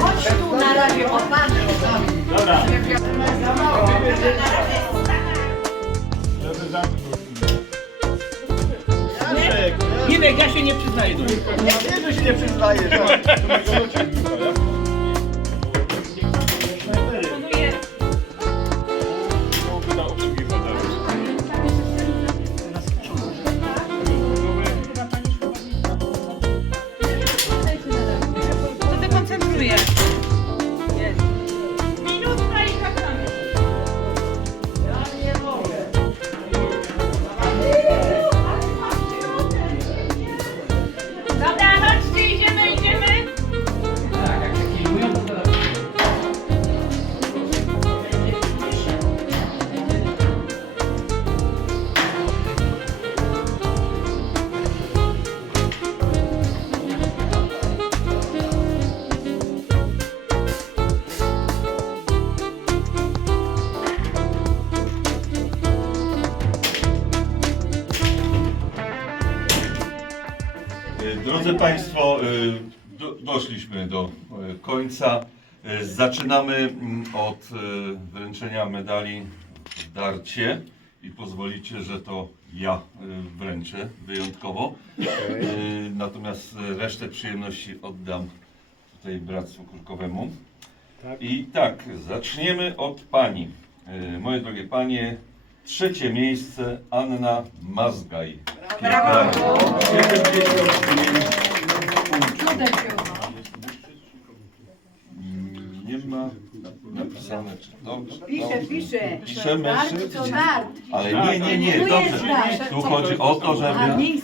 Chodź tu na razie, popatrz. Dobra. Nie ja się nie przyznaję do. Ja wiem, że się nie przyznajesz. doszliśmy do e, końca. E, Zaczynamy mm, od e, wręczenia medali w darcie i pozwolicie, że to ja wręczę wyjątkowo. Natomiast resztę przyjemności oddam tutaj Bractwu Kurkowemu. I tak, zaczniemy od Pani. Moje drogie Panie, trzecie miejsce Anna Mazgaj. Brawo! Mm, Nie ma napisane, czy dobrze. Pisze, pisze. Pisze mężczyzn? To dart. Ale nie, nie, nie, Tu jest dobrze. dart. Tu chodzi o to, żeby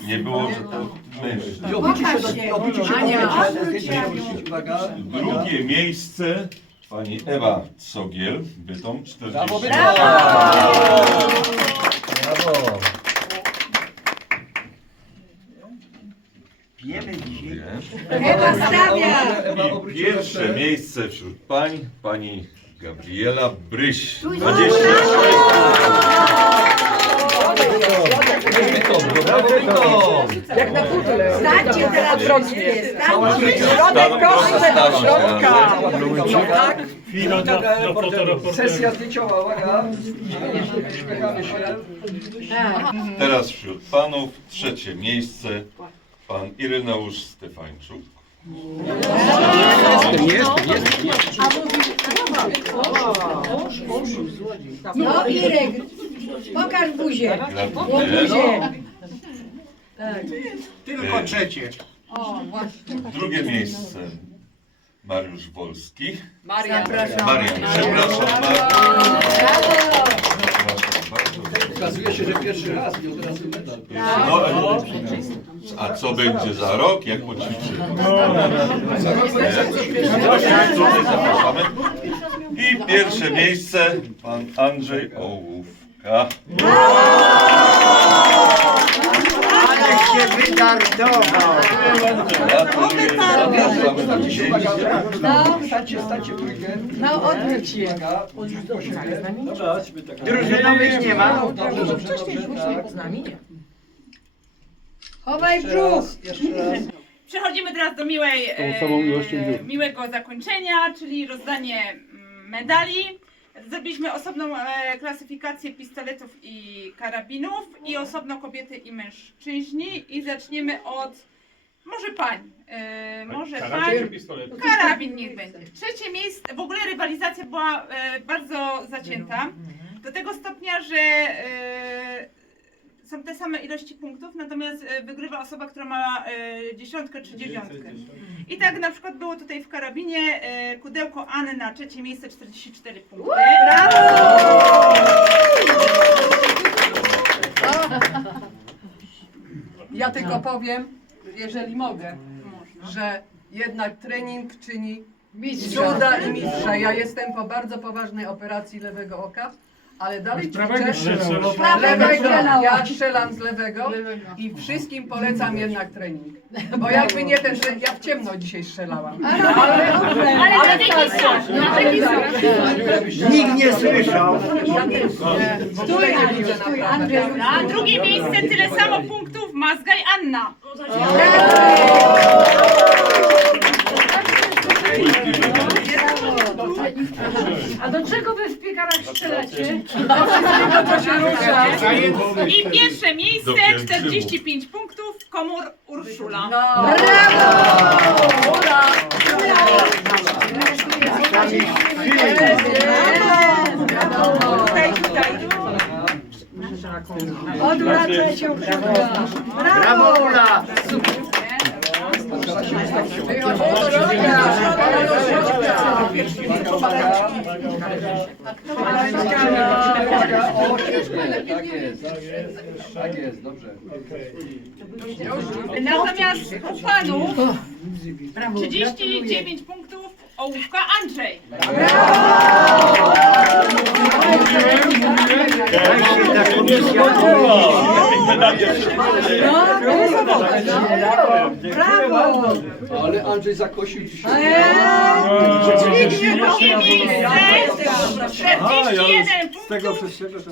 nie było, że to mężczyzn. Pokaż się. Obicie się Ania, do odwróć się. Uwaga. Drugie miejsce pani Ewa Cogiel, Bytom 40. Brawo, Bytom! Brawo. Pijemy dzisiaj. Ewa stawia. I pierwsze miejsce wśród pań, pani Gabriela Bryś. Tu jest 26. Brawo, Bytom! Jak na puzzle. Stańcie teraz wrotnie. Stańcie. Środek, proszę do środka. No tak. Chwila dla, dla fotoreporterów. Sesja zdjęciowa, uwaga. Uśmiechamy się. Teraz wśród panów trzecie miejsce pan Ireneusz Stefańczuk. No Irek, pokaż buzię. O Gratuluję. buzię. Tylko trzecie. Drugie miejsce Mariusz Wolski. Zapraszam. Marian, przepraszam. Brawo. Okazuje się, że pierwszy raz i od razu medal. No, a co będzie za rok, jak poćwiczymy? Tutaj zapraszamy. I pierwsze miejsce pan Andrzej Ołówka. Się wydartował. Stańcie. No. Stańcie, stańcie trójkę. No odwróć tak. Drużynowych nie ma. Dobrze, dobrze. tak. Z nami nie. Chowaj brzuch. Przechodzimy teraz do miłej, e, miłego zakończenia, czyli rozdanie mm, medali. Zrobiliśmy osobną e, klasyfikację pistoletów i karabinów i osobno kobiety i mężczyźni i zaczniemy od może pań. E, może pań. Karabin niech będzie. Trzecie miejsce, w ogóle rywalizacja była e, bardzo zacięta. Do tego stopnia, że e, są te same ilości punktów, natomiast e, wygrywa osoba, która ma e, dziesiątkę czy dziewiątkę. I tak na przykład było tutaj w karabinie e, kudełko Anna, trzecie miejsce 44 punkty. Ja tylko powiem, jeżeli mogę, że jednak trening czyni cuda i mistrza. Ja jestem po bardzo poważnej operacji lewego oka, ale dalej prawego ćwiczę. strzelał. Z lewego, ja strzelam z lewego i wszystkim polecam jednak trening. Bo jakby nie ten, że ja w ciemno dzisiaj strzelałam. Ale, ale, ale Nikt nie słyszał. ogóle nie widzę naprawdę. Drugie miejsce, tyle samo punktów, Mazga i Anna. Strzelacie? To się rusza. I pierwsze miejsce, Do pięciu. 45 punktów, komór Urszula. Odwraca się. Brawo Ula! O. Tak jest. Tak jest, dobrze. Natomiast u panów 39 punktów, ołówka Andrzej. Komisja Brawo! Ale Andrzej zakosił dzisiaj. Drugie miejsce, 41 punktów, wszystkiego to...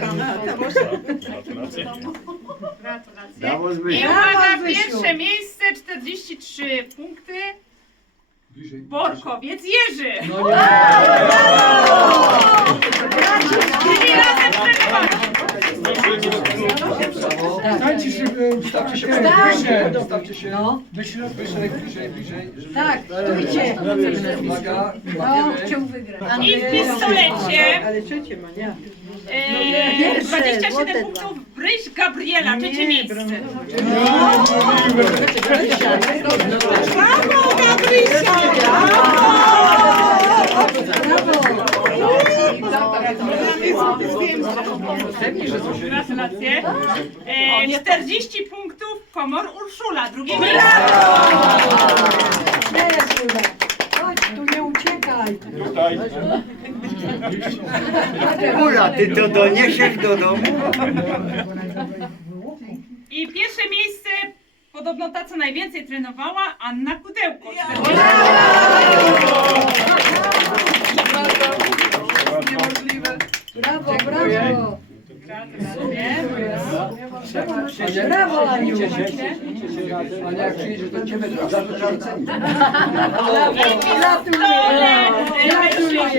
Borkowiec. Brawo I uwaga, pierwsze miejsce, 43 punkty, Borkowiec Jerzy. Czyli razem przegrywamy. Dajcie się, stawcie się bliżej. Stawcie się. No. Bliżej, bliżej. żeby- Tak, stójcie. Uwaga, No, łapiemy. chciał wygrać. I w pistolecie Ale trzecie ma, nie. e, Pierwsze, 27 złote punktów, Bryś Gabriela, trzecie miejsce. Gratulacje. E, 40 punktów, Komor Urszula, drugie miejsce. Chodź, tu nie uciekaj. Ula, ty to doniesiesz do domu? I pierwsze miejsce, podobno ta, co najwięcej trenowała, Anna Kudełko. Niemożliwe. Brawo, brawo. Gratulacje. Brawo, Aniu. Ania, jak przyjedziesz do ciebie, to zawsze cię oceni. Pistole, e, mężczyźni.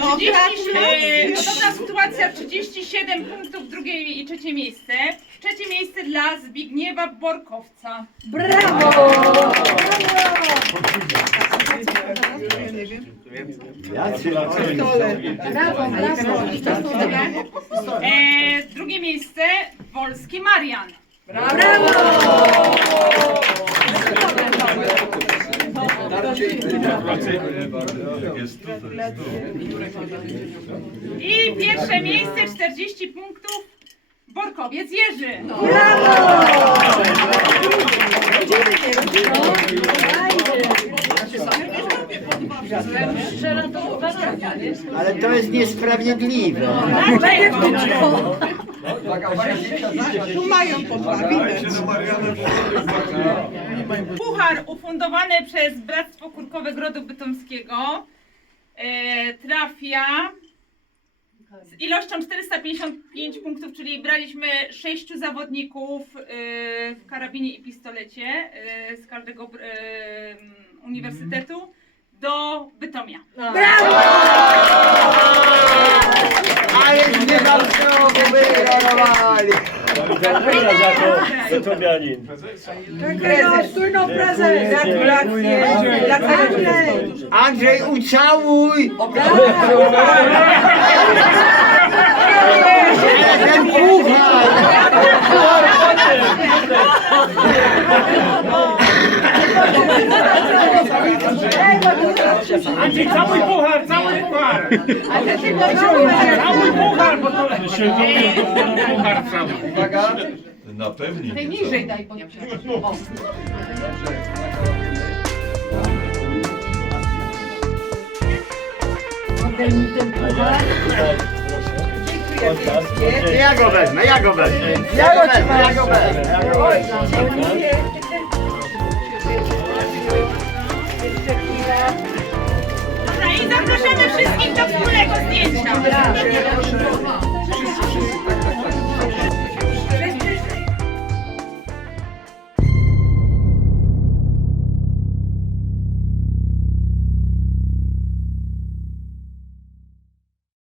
No, 30, podobna sytuacja, 37 punktów, drugie i trzecie miejsce. Trzecie miejsce dla Zbigniewa Borkowca. Brawo! Brawo, brawo. E, drugie miejsce Wolski Marian. Darcie i pierwsze miejsce 40 punktów Borkowiec Jerzy. Ale to jest niesprawiedliwe. Tu mają. Puchar ufundowany przez Bractwo Kurkowe Grodu Bytomskiego e, trafia z ilością 455 punktów, czyli braliśmy sześciu zawodników e, w karabinie i pistolecie e, z każdego e, uniwersytetu do Bytomia. Ale nie zawsze wyrolowali. No, stój no prezes. Gratulacje. Gratulacje. Andrzej, ucałuj! Ten puchar! Andrzej, cały puchar, cały puchar! Cały puchar, bo to... Puchar cały. Uwaga, Na pewnie nie Niżej całą. daj, bo nie O. Ja go wezmę, ja go wezmę. Ja go wezmę, ja go wezmę. Dobra, wszystkim do wspólnego zdjęcia.